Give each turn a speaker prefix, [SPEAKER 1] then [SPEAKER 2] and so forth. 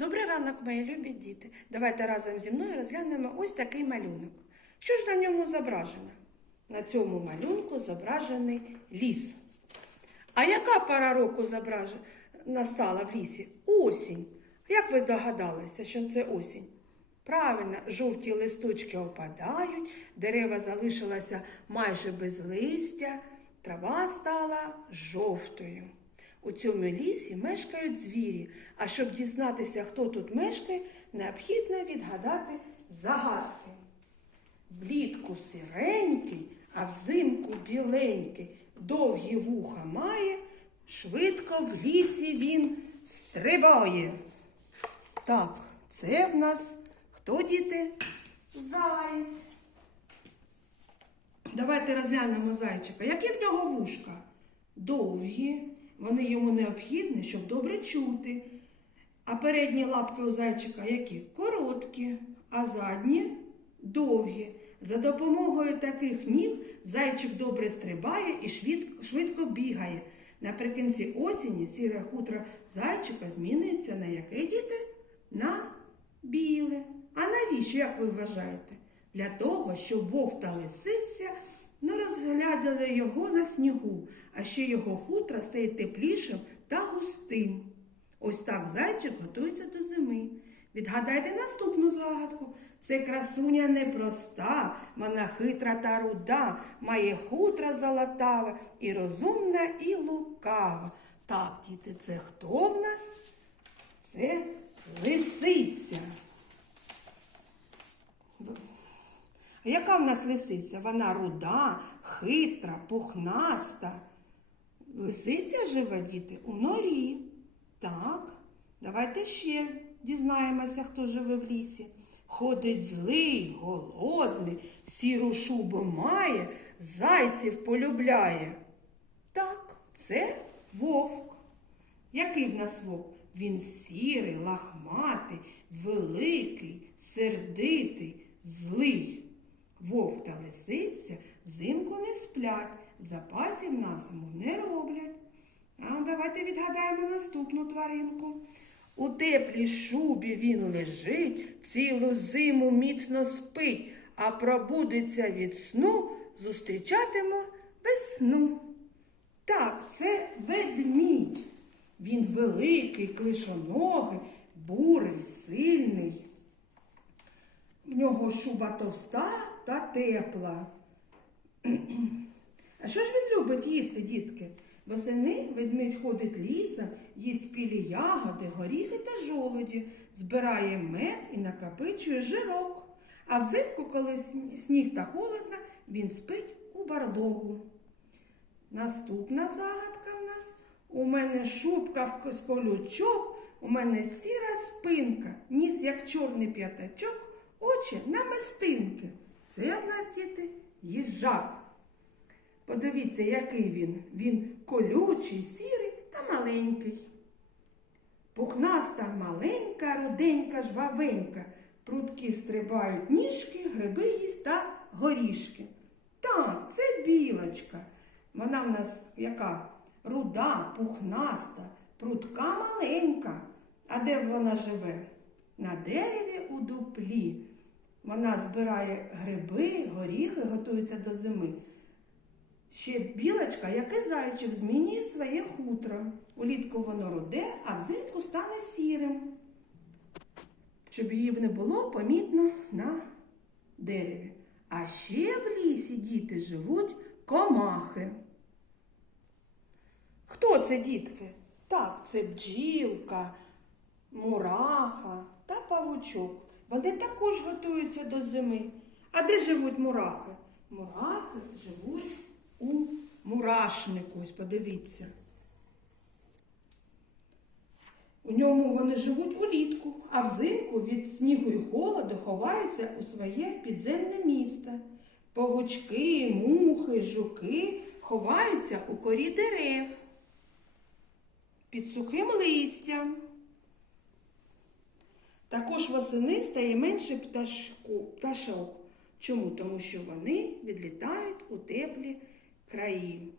[SPEAKER 1] Добрий ранок, мої любі діти. Давайте разом зі мною розглянемо ось такий малюнок. Що ж на ньому зображено? На цьому малюнку зображений ліс. А яка пора року зображ... настала в лісі? Осінь. Як ви догадалися, що це осінь? Правильно, жовті листочки опадають, дерева залишилися майже без листя, трава стала жовтою. У цьому лісі мешкають звірі, а щоб дізнатися, хто тут мешкає, необхідно відгадати загадки. Влітку сиренький, а взимку біленький, довгі вуха має, швидко в лісі він стрибає. Так, це в нас хто діти? Заєць. Давайте розглянемо зайчика. Які в нього вушка? Довгі, вони йому необхідні, щоб добре чути. А передні лапки у зайчика які? Короткі, а задні довгі. За допомогою таких ніг зайчик добре стрибає і швидко, бігає. Наприкінці осені сіре хутро зайчика змінюється на яке діти? На біле. А навіщо, як ви вважаєте? Для того, щоб вовк та лисиця не розглядали його на снігу, а ще його хутро стає теплішим та густим. Ось так зайчик готується до зими. Відгадайте наступну загадку. Це красуня непроста, вона хитра та руда, має хутра золотаве, і розумна, і лукава. Так, діти, це хто в нас? Це лисиця. А яка в нас лисиця? Вона руда, хитра, пухнаста. Лисиця живе, діти, у норі. Так, давайте ще дізнаємося, хто живе в лісі. Ходить злий, голодний, сіру шубу має, зайців полюбляє. Так, це вовк. Який в нас вовк? Він сірий, лахматий, великий, сердитий, злий. Вовк та лисиця взимку не сплять, запасів на зиму не роблять. А давайте відгадаємо наступну тваринку. У теплій шубі він лежить, цілу зиму міцно спить, а пробудеться від сну, зустрічатиме весну. Так, це ведмідь. Він великий, клишоногий, бурий, сильний. В нього шуба товста та тепла. А що ж він любить їсти, дітки? Восени ведмідь ходить лісом, їсть пілі ягоди, горіхи та жолоді, збирає мед і накопичує жирок. А взимку, коли сніг та холодно, він спить у барлогу. Наступна загадка в нас. У мене шубка з колючок, у мене сіра спинка, ніс як чорний п'ятачок, очі намистинки. Це в нас діти їжак. Подивіться, який він. Він колючий, сірий та маленький. Пухнаста маленька, руденька, жвавенька. Прутки стрибають ніжки, гриби їсть та горішки. Так, це білочка. Вона в нас яка? Руда, пухнаста, прутка маленька. А де вона живе? На дереві у дуплі. Вона збирає гриби, горіхи, готується до зими. Ще білочка, як і зайчик, змінює своє хутро. Улітку воно руде, а взимку стане сірим, щоб її не було помітно на дереві. А ще в лісі діти живуть комахи. Хто це, дітки? Так, це бджілка, мураха та павучок. Вони також готуються до зими. А де живуть мурахи? Мурахи живуть у мурашнику. Ось подивіться. У ньому вони живуть улітку, а взимку від снігу і холоду ховаються у своє підземне місто. Павучки, мухи, жуки ховаються у корі дерев під сухим листям. Також восени стає менше пташку, пташок. Чому? Тому що вони відлітають у теплі Craí.